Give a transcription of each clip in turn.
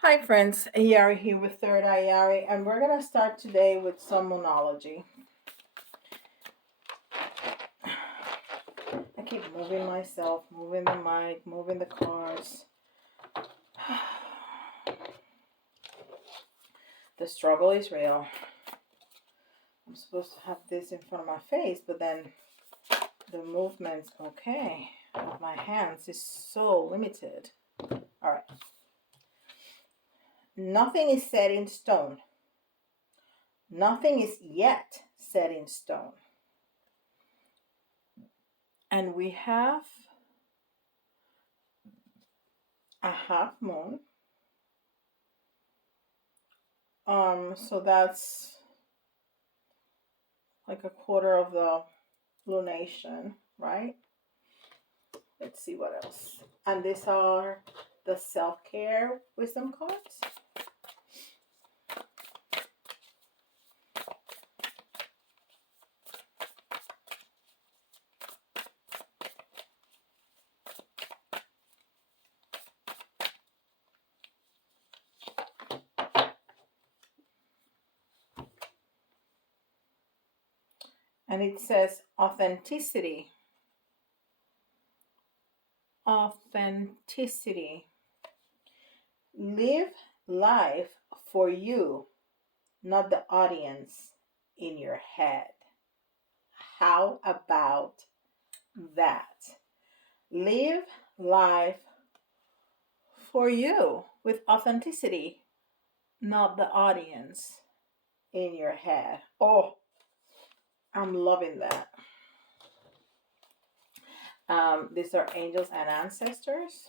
Hi friends, Yari here with Third Eye Yari, and we're going to start today with some moonology. I keep moving myself, moving the mic, moving the cards. The struggle is real. I'm supposed to have this in front of my face, but then the movements, okay, of my hands is so limited. All right. Nothing is set in stone. Nothing is yet set in stone. And we have a half moon. So that's like a quarter of the lunation, right? Let's see what else. And these are the self-care wisdom cards. And it says authenticity. Authenticity. Live life for you, not the audience in your head. How about that? Live life for you with authenticity, not the audience in your head. Oh, I'm loving that. These are angels and ancestors.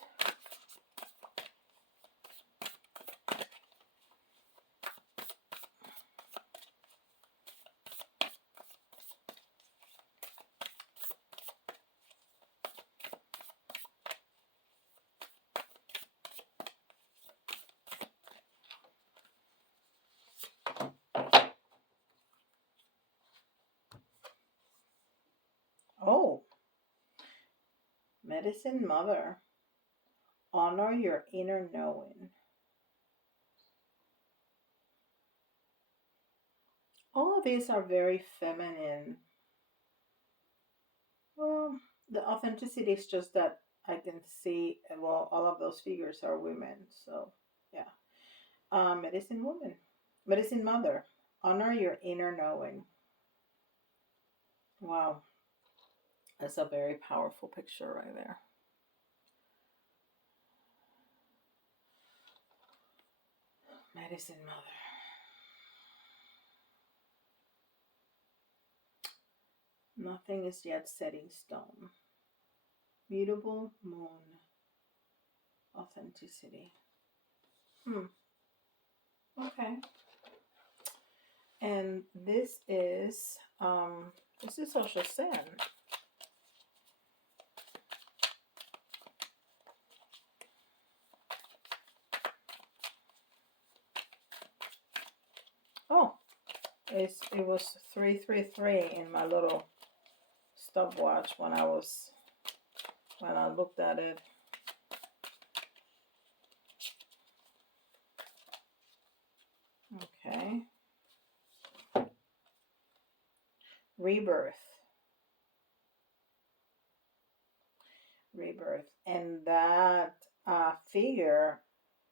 Oh, medicine mother. Honor your inner knowing. All of these are very feminine. Well, the authenticity is just that I can see, well, all of those figures are women. So, yeah. Medicine woman. Medicine mother. Honor your inner knowing. Wow. That's a very powerful picture right there. Medicine mother. Nothing is yet set in stone. Mutable moon. Authenticity. Okay. And this is social sin. Oh, it was 333 in my little stopwatch when I looked at it. Okay. Rebirth. Rebirth. And that figure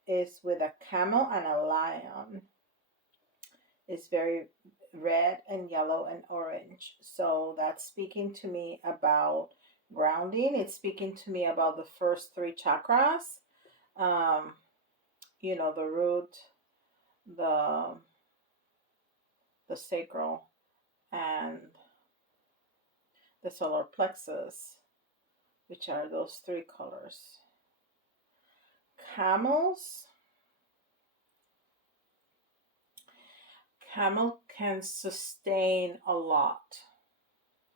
is with a camel and a lion. It's very red and yellow and orange. So that's speaking to me about grounding. It's speaking to me about the first three chakras. Um, the root, the sacral, and the solar plexus, which are those three colors. Camels. Camel can sustain a lot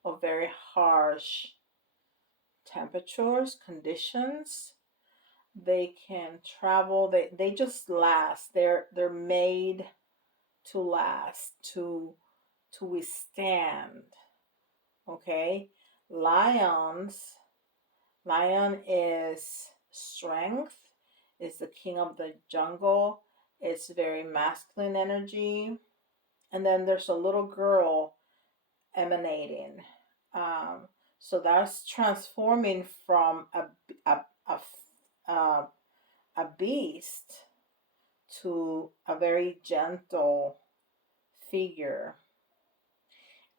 of very harsh temperatures, conditions. They can travel. They just last. They're made to last, to withstand. Okay? Lions. Lion is strength is the king of the jungle. It's very masculine energy. And then there's a little girl emanating. Um, so that's transforming from a, a beast to a very gentle figure.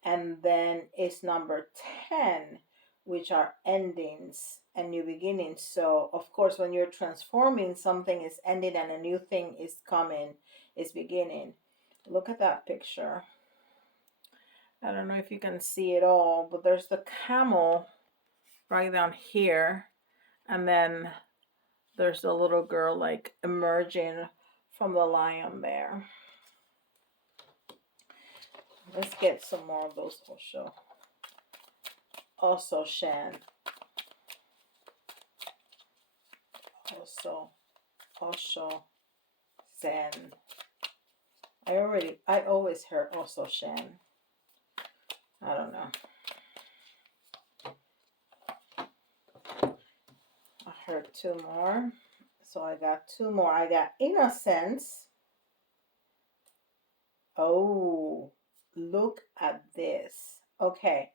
And then it's number 10, which are endings and new beginnings. So of course when you're transforming, something is ending and a new thing is coming, is beginning. Look at that picture. I don't know if you can see it all, but there's the camel right down here, and then there's the little girl like emerging from the lion there. Let's get some more of those Osho. Also Shan. Also Osho Zen. I always heard also Shan. I don't know. I heard two more. So I got two more. I got innocence. Oh, look at this. Okay.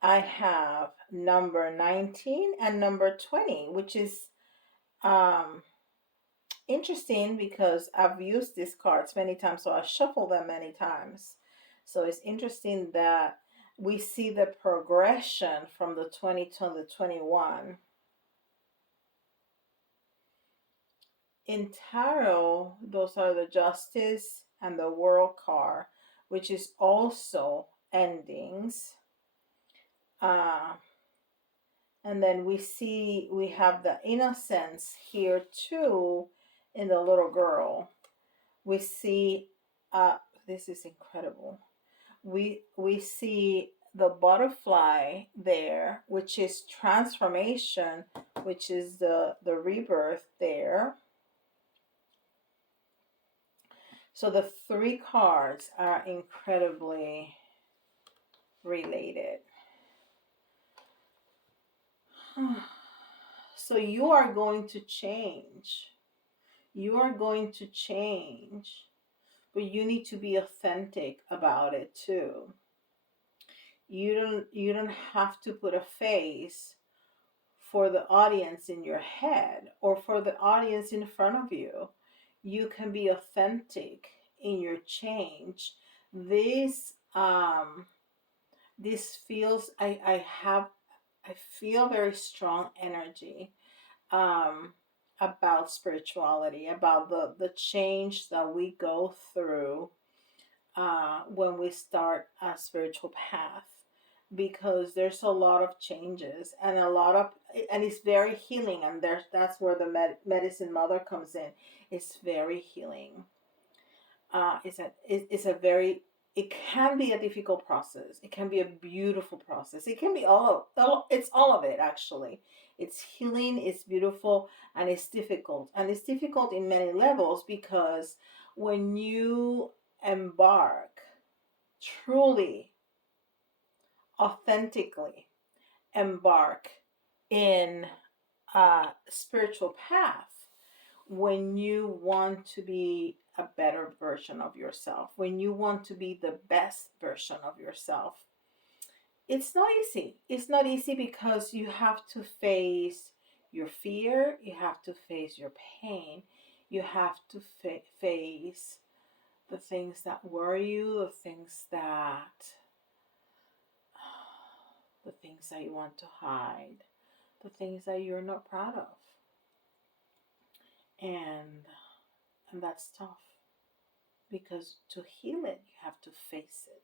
I have number 19 and number 20, which is interesting because I've used these cards many times, so I shuffle them many times. So it's interesting that we see the progression from the 20 to the 21. In tarot, those are the Justice and the World card, which is also endings. And then we have the innocence here too in the little girl. We see, this is incredible. We see the butterfly there, which is transformation, which is the rebirth there. So the three cards are incredibly related. So you are going to change. You are going to change, but you need to be authentic about it too. You don't have to put a face for the audience in your head or for the audience in front of you. You can be authentic in your change. This feels, I feel very strong energy about spirituality, about the change that we go through when we start a spiritual path, because there's a lot of changes and it's very healing, and that's where the medicine mother comes in. It's very healing. It's a very, it can be a difficult process. It can be a beautiful process. It can be it's all of it actually. It's healing, it's beautiful, and it's difficult. And it's difficult in many levels because when you embark truly, authentically embark in a spiritual path, when you want to be a better version of yourself, when you want to be the best version of yourself, it's not easy. It's not easy because you have to face your fear, you have to face your pain, you have to face the things that worry you, the things that you want to hide, the things that you're not proud of. And that's tough, because to heal it, you have to face it.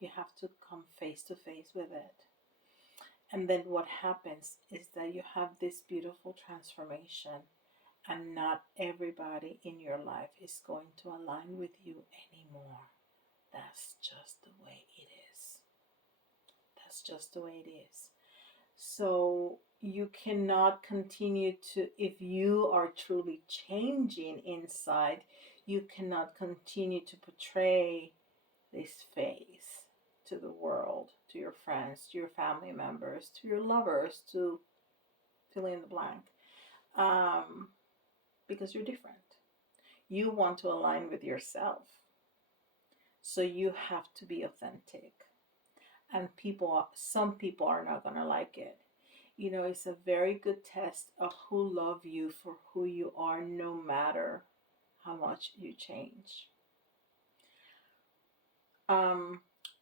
You have to come face to face with it. And then what happens is that you have this beautiful transformation, and not everybody in your life is going to align with you anymore. That's just the way it is. That's just the way it is. So you cannot continue to, if you are truly changing inside, you cannot continue to portray this face to the world, to your friends, to your family members, to your lovers, to fill in the blank. because you're different. You want to align with yourself. So you have to be authentic. And some people are not going to like it. It's a very good test of who love you for who you are, no matter how much you change. Um,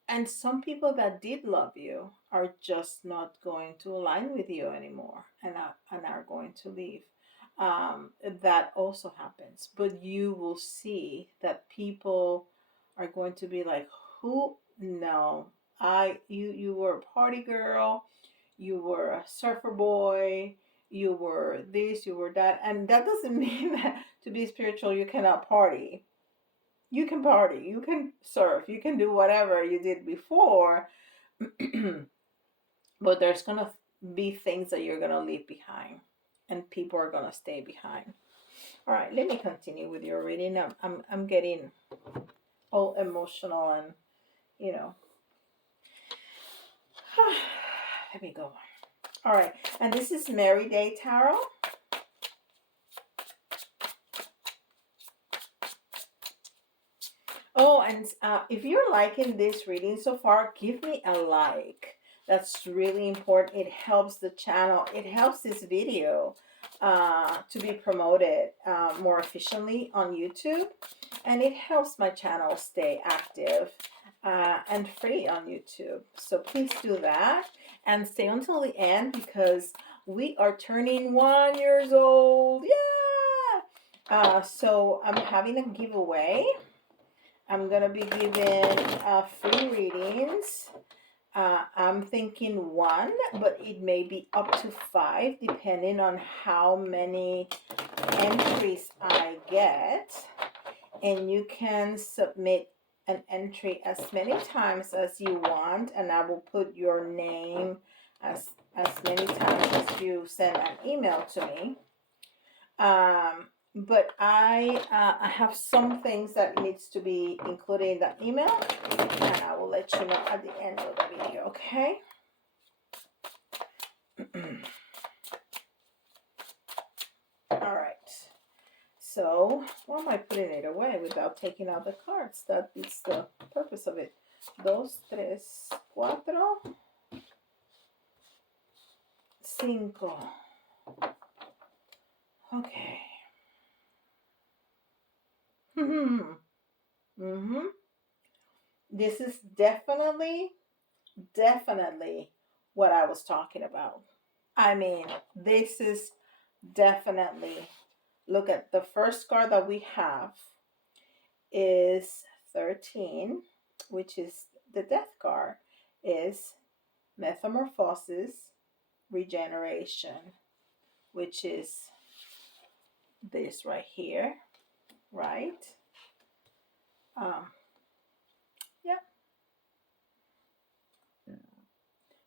and some people that did love you are just not going to align with you anymore, and are going to leave. That also happens, but you will see that people are going to be like, "Who? No, you were a party girl, you were a surfer boy, you were this, you were that," and that doesn't mean that to be spiritual you cannot party. You can party, you can surf, you can do whatever you did before, but there's gonna be things that you're gonna leave behind, and people are gonna stay behind. All right, let me continue with your reading. I'm getting all emotional, and you know. Let me go. All right, and this is Mary Day Tarot. Oh, and if you're liking this reading so far, give me a like. That's really important. It helps the channel. It helps this video to be promoted more efficiently on YouTube. And it helps my channel stay active and free on YouTube. So please do that. And stay until the end because we are turning 1 year old. Yeah! So I'm having a giveaway. I'm going to be giving free readings. I'm thinking 1, but it may be up to 5 depending on how many entries I get. And you can submit an entry as many times as you want, and I will put your name as many times as you send an email to me. But I have some things that needs to be included in the email, and I will let you know at the end of the video, okay? All right. So, why am I putting it away without taking out the cards? That is the purpose of it. 2, 3, 4, 5. Okay. Mm-hmm. This is definitely what I was talking about. I mean, this is definitely, look at the first card that we have is 13, which is the death card, is metamorphosis, regeneration, which is this right here, right? Yeah.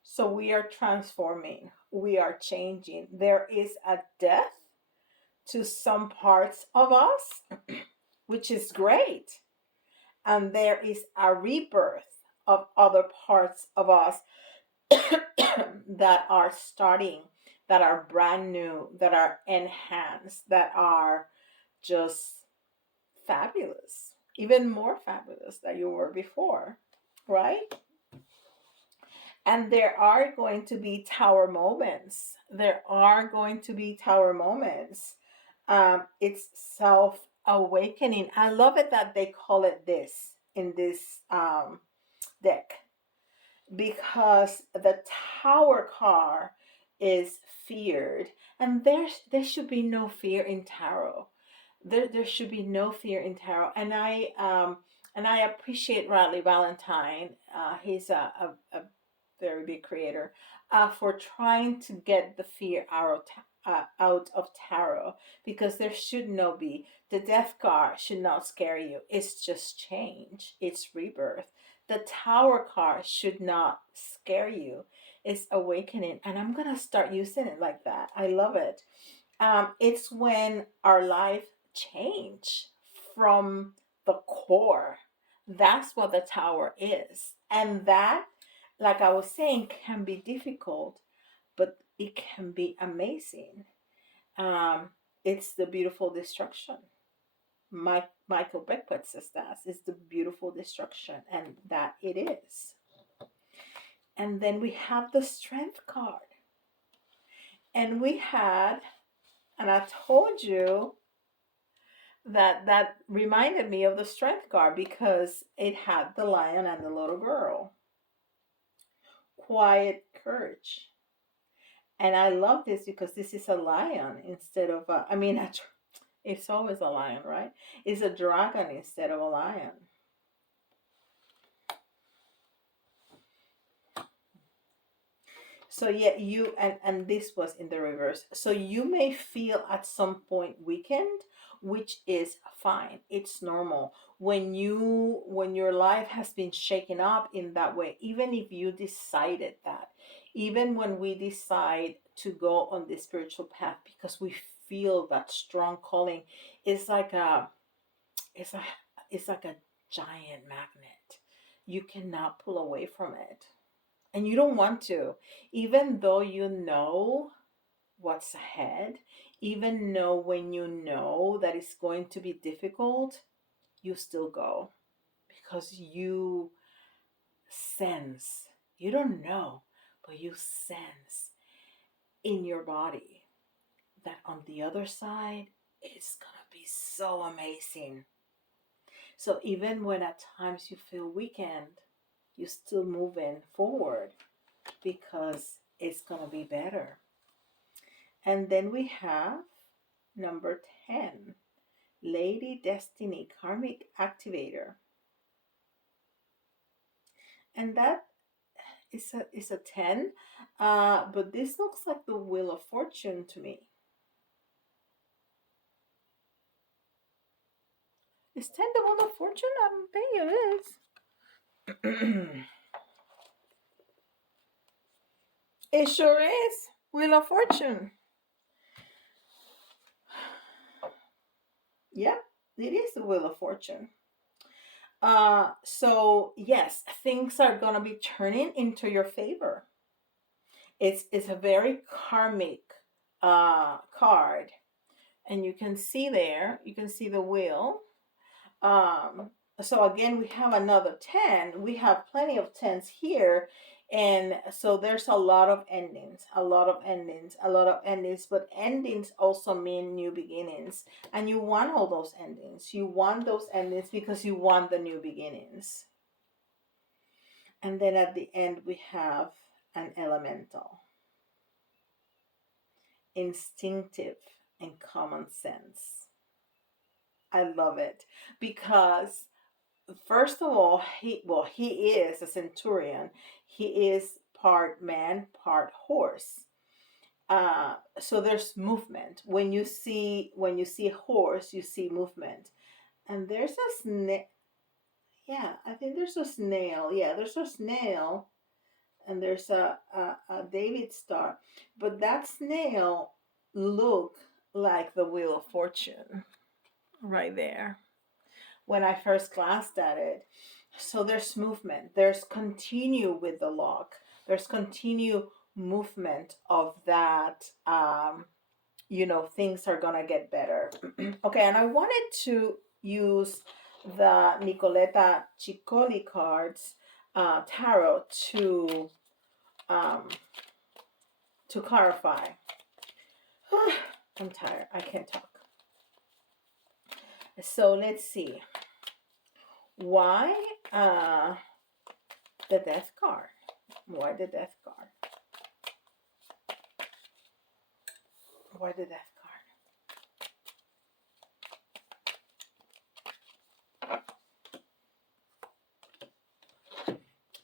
So we are transforming, we are changing. There is a death to some parts of us, which is great. And there is a rebirth of other parts of us that are starting, that are brand new, that are enhanced, that are just fabulous, even more fabulous than you were before, right? And there are going to be tower moments. There are going to be tower moments. It's self awakening. I love it that they call it this in this deck, because the tower card is feared, and there should be no fear in tarot. There should be no fear in tarot, and I appreciate Radley Valentine. He's a very big creator, for trying to get the fear out of tarot, because there should no be. The death card should not scare you. It's just change. It's rebirth. The tower card should not scare you. It's awakening, and I'm gonna start using it like that. I love it. It's when our life change from the core. That's what the tower is, and that, like I was saying, can be difficult, but it can be amazing. It's the beautiful destruction. Michael Beckford says that it's the beautiful destruction, and that it is. And then we have the strength card. And we had, and I told you that reminded me of the strength card because it had the lion and the little girl. Quiet courage. And I love this because this is a lion instead of it's always a lion, right? It's a dragon instead of a lion. So yeah, you and this was in the reverse. So you may feel at some point weakened, which is fine. It's normal. When your life has been shaken up in that way, even if you decided that, even when we decide to go on this spiritual path because we feel that strong calling, it's like a it's a it's like a giant magnet. You cannot pull away from it, and you don't want to, even though you know what's ahead, even know when you know that it's going to be difficult, you still go because you sense, you don't know, but you sense in your body that on the other side it's gonna be so amazing. So even when at times you feel weakened, you're still moving forward because it's gonna be better. And then we have number 10, Lady Destiny Karmic Activator. And that is a 10, but this looks like the Wheel of Fortune to me. Is 10 the Wheel of Fortune? I'm betting it is. It sure is. Wheel of Fortune. Yep, it is the Wheel of Fortune. So yes, things are gonna be turning into your favor. It's a very karmic card, and you can see there, you can see the wheel. Um, so again, we have another 10. We have plenty of tens here. And so there's a lot of endings, a lot of endings, a lot of endings, but endings also mean new beginnings. And you want all those endings. You want those endings because you want the new beginnings. And then at the end, we have an elemental, instinctive, and common sense. I love it because first of all, he is a centurion. He is part man, part horse. So there's movement. When you see a horse, you see movement. And there's a snail. Yeah, I think there's a snail. Yeah, there's a snail, and there's a David star. But that snail look like the Wheel of Fortune right there when I first glanced at it. So there's movement. There's continue with the lock. There's continue movement of that. Things are gonna get better. Okay, and I wanted to use the Nicoletta Ciccoli cards tarot um, to clarify. I'm tired. I can't talk. So let's see. Why the Death card? Why the Death card? Why the Death card?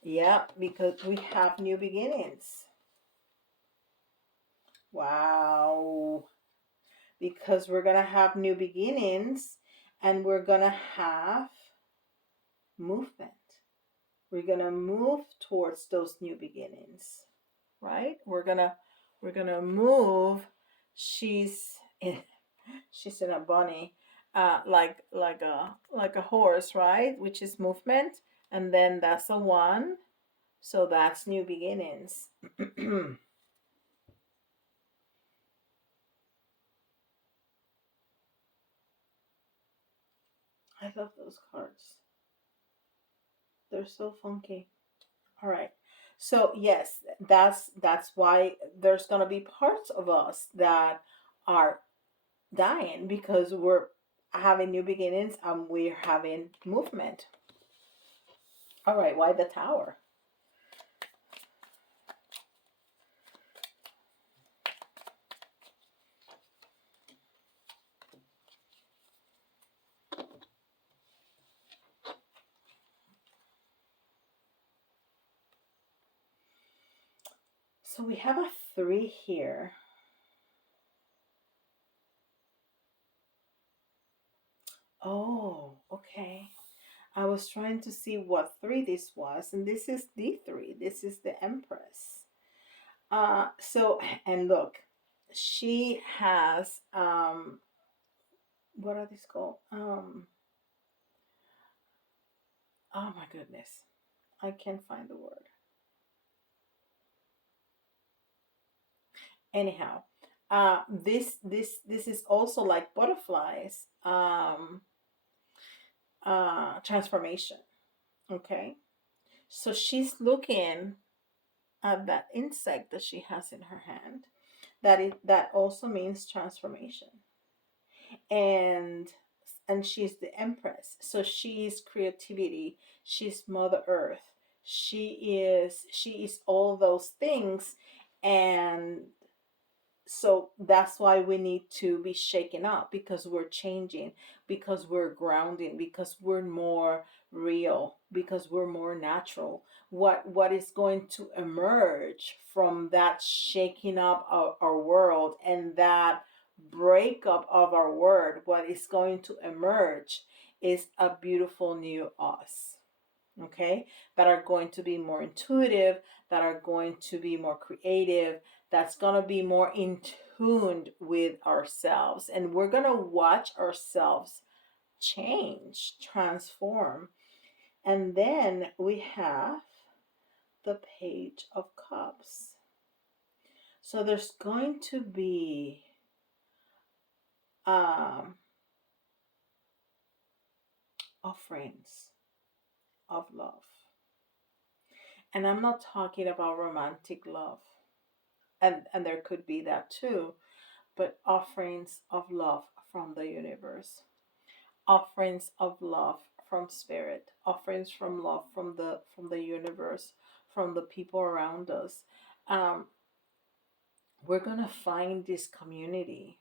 Yeah, because we have new beginnings. Wow. Because we're going to have new beginnings and we're going to have movement. We're going to move towards those new beginnings. Right? We're going to move. She's in a bunny, like a horse, right? Which is movement, and then that's a 1, so that's new beginnings. I love those cards. They're so funky. All right. So yes, that's why there's gonna be parts of us that are dying because we're having new beginnings and we're having movement. All right, why the tower? So we have a 3 here. Oh, okay. I was trying to see what 3 this was, and this is D3. This is the Empress. So and look, she has what are these called? Oh my goodness. I can't find the word. Anyhow, this is also like butterflies transformation. Okay. So she's looking at that insect that she has in her hand. That also means transformation. And she's the empress. So she's creativity. She's Mother Earth. She is all those things. And so that's why we need to be shaken up, because we're changing, because we're grounding, because we're more real, because we're more natural. What is going to emerge from that shaking up of our world and that breakup of our world, what is going to emerge is a beautiful new us. Okay, that are going to be more intuitive, that are going to be more creative, that's going to be more in tune with ourselves. And we're going to watch ourselves change, transform. And then we have the Page of Cups. So there's going to be um, offerings of love. And I'm not talking about romantic love. And there could be that too, but offerings of love from the universe, offerings of love from spirit, offerings from love from the universe, from the people around us. um, we're gonna find this community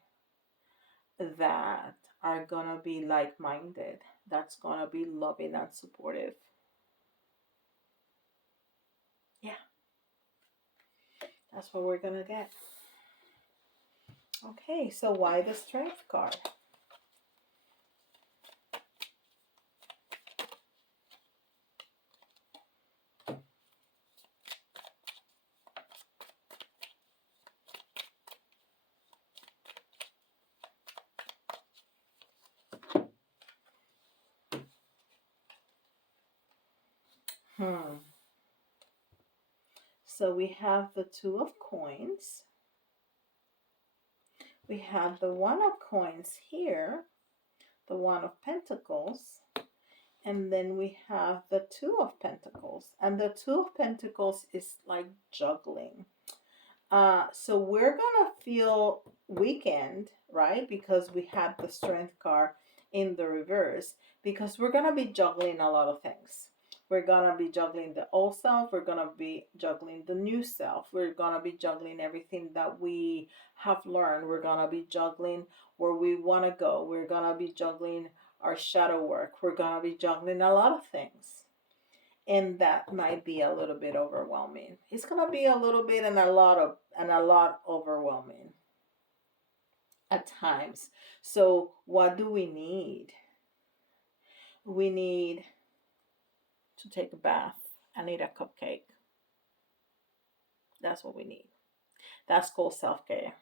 that are gonna be like-minded, that's gonna be loving and supportive. Yeah, that's what we're gonna get. Okay, so why the Strength card? Hmm. So we have the Two of Coins. We have the One of Coins here, the One of Pentacles, and then we have the Two of Pentacles. And the Two of Pentacles is like juggling. So we're gonna feel weakened, right? Because we had the Strength card in the reverse, because we're gonna be juggling a lot of things. We're gonna be juggling the old self, we're gonna be juggling the new self, we're gonna be juggling everything that we have learned, we're gonna be juggling where we wanna go, we're gonna be juggling our shadow work, we're gonna be juggling a lot of things. And that might be a little bit overwhelming. It's gonna be a little bit and a lot overwhelming at times. So what do we need? We need to take a bath and eat a cupcake. That's what we need. That's called self-care.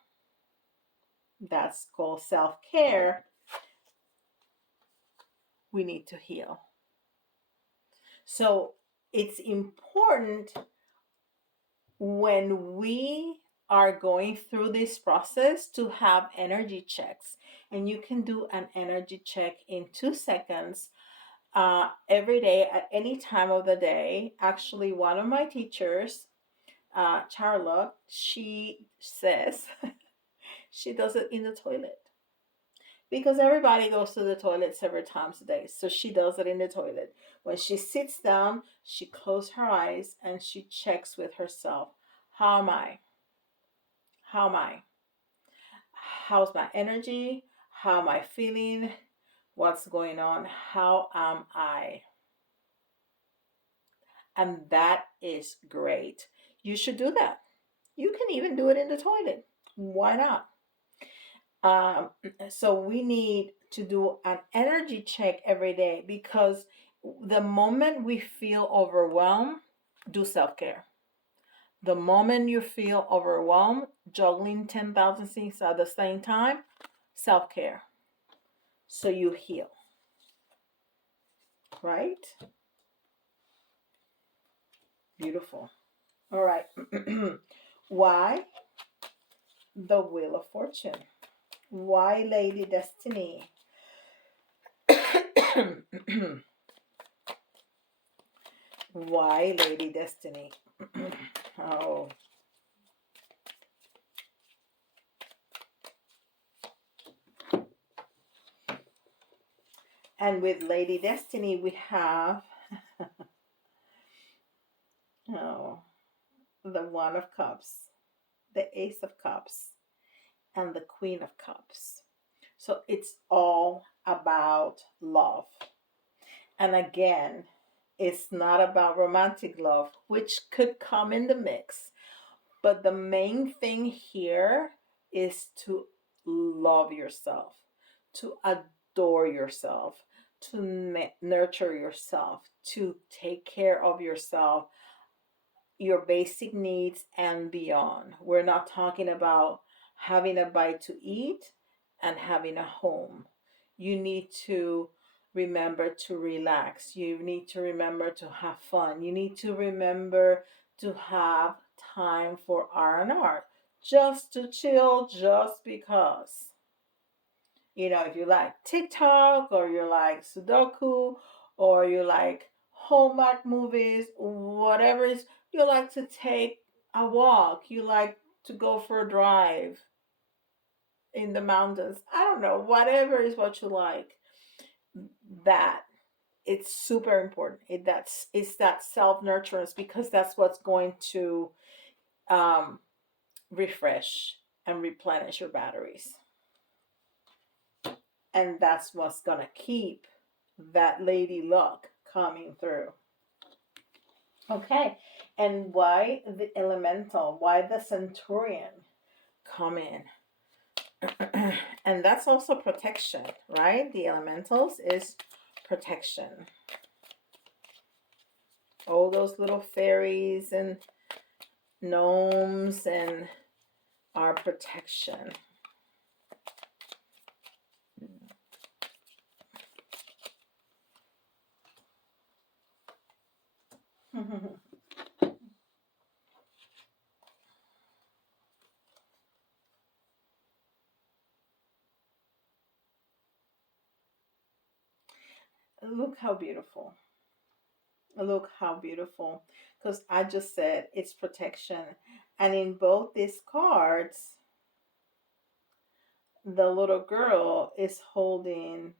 That's called self-care. We need to heal. So it's important when we are going through this process to have energy checks. And you can do an energy check in 2 seconds every day at any time of the day. Actually, one of my teachers, Charlotte, she says she does it in the toilet because everybody goes to the toilet several times a day. So she does it in the toilet. When she sits down, she closes her eyes and she checks with herself. How am I? How am I? How's my energy? How am I feeling? What's going on? How am I? And that is great. You should do that. You can even do it in the toilet. Why not? Um, so we need to do an energy check every day because the moment we feel overwhelmed, do self care. The moment you feel overwhelmed, juggling 10,000 things at the same time, self care. So you heal, right? Beautiful. All right. Why the Wheel of Fortune? Why Lady Destiny? Why Lady Destiny? Oh. And with Lady Destiny, we have oh, the One of Cups, the Ace of Cups, and the Queen of Cups. So it's all about love. And again, it's not about romantic love, which could come in the mix. But the main thing here is to love yourself, to adore yourself, to nurture yourself, to take care of yourself, your basic needs and beyond. We're not talking about having a bite to eat and having a home. You need to remember to relax. You need to remember to have fun. You need to remember to have time for R&R. Just to chill just because. If you like TikTok or you like Sudoku or you like Hallmark movies, whatever it is, you like to take a walk, you like to go for a drive in the mountains. I don't know, whatever is what you like. That it's super important. It's that self nurturance because that's what's going to um, refresh and replenish your batteries. And that's what's going to keep that lady luck coming through. Okay, and why the elemental? Why the centurion come in? And that's also protection, right? The elementals is protection. All those little fairies and gnomes and our protection. Look how beautiful. Look how beautiful. Because I just said it's protection. And in both these cards, the little girl is holding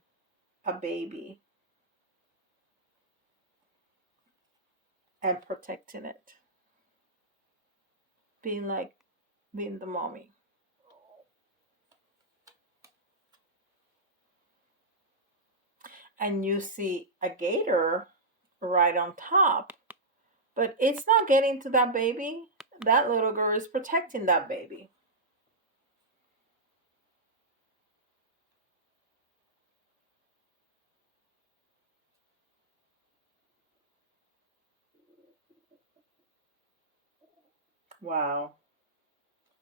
a baby and protecting it, being the mommy. And you see a gator right on top, but it's not getting to that baby. That little girl is protecting that baby. Wow,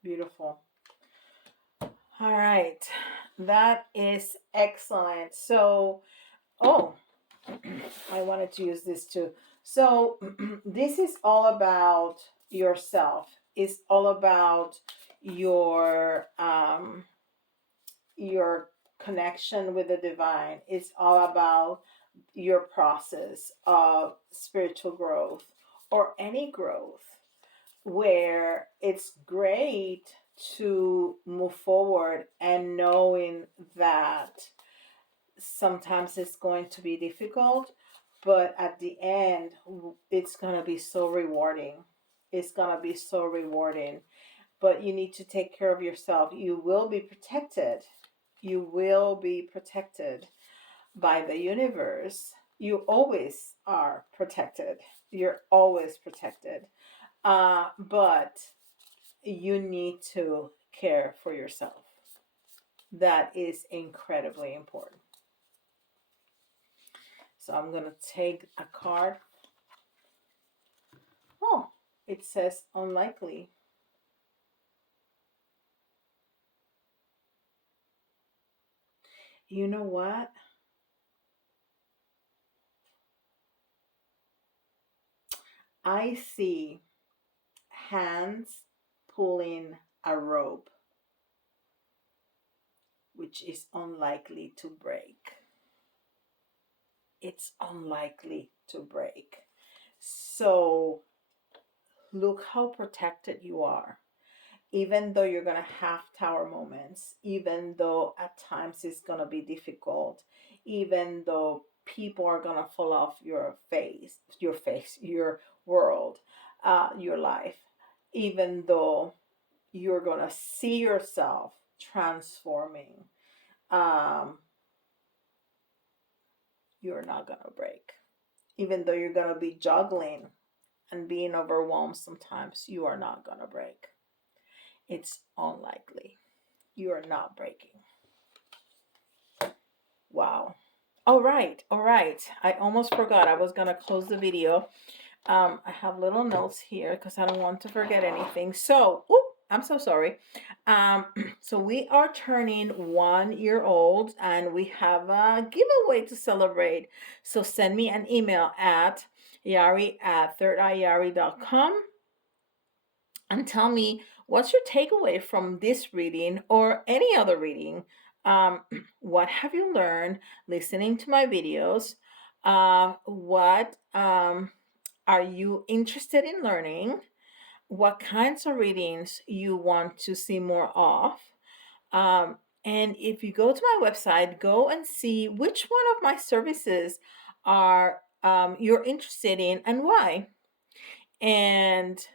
beautiful. All right, that is excellent. So, oh, I wanted to use this too. So, this is all about yourself. It's all about your connection with the divine. It's all about your process of spiritual growth or any growth, where it's great to move forward and knowing that sometimes it's going to be difficult, but at the end, it's going to be so rewarding. It's going to be so rewarding. But you need to take care of yourself. You will be protected. You will be protected by the universe. You always are protected. You're always protected. But you need to care for yourself. That is incredibly important. So I'm going to take a card. Oh, it says unlikely. You know what? I see hands pulling a rope, which is unlikely to break. It's unlikely to break. So look how protected you are. Even though you're going to have tower moments, even though at times it's going to be difficult, even though people are going to fall off your world, your life, even though you're going to see yourself transforming, um, you're not going to break. Even though you're going to be juggling and being overwhelmed sometimes, you are not going to break. It's unlikely. You are not breaking. Wow. All right. All right. I almost forgot. I was going to close the video. I have little notes here because I don't want to forget anything. So, I'm so sorry. So we are turning 1 year old and we have a giveaway to celebrate. So send me an email at yari@thirdeyeyari.com and tell me what's your takeaway from this reading or any other reading. What have you learned listening to my videos? What are you interested in learning? What kinds of readings you want to see more of? And if you go to my website, go and see which one of my services are you're interested in and why. And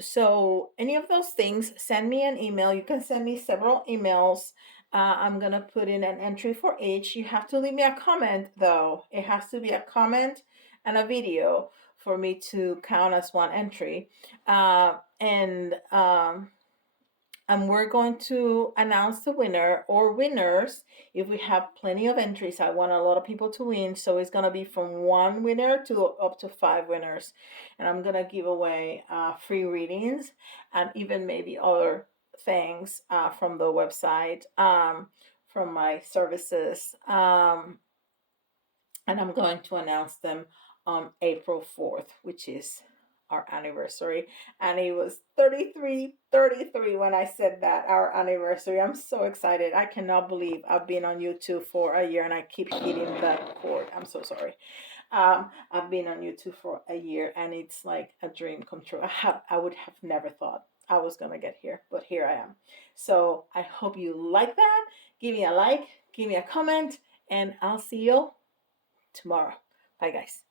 so any of those things, send me an email. You can send me several emails. I'm gonna put in an entry for each. You have to leave me a comment though. It has to be a comment and a video for me to count as one entry. And we're going to announce the winner or winners if we have plenty of entries. I want a lot of people to win, so it's going to be from 1 winner to up to 5 winners. And I'm going to give away free readings and even maybe other things from the website, from my services. And I'm going to announce them on April 4th, which is our anniversary. And it was 33 when I said that, our anniversary. I'm so excited. I cannot believe I've been on YouTube for a year and I keep hitting that cord. I'm so sorry. I've been on YouTube for a year and it's like a dream come true. I would have never thought I was gonna get here, but here I am. So I hope you like that. Give me a like, give me a comment, and I'll see you tomorrow. Bye, guys.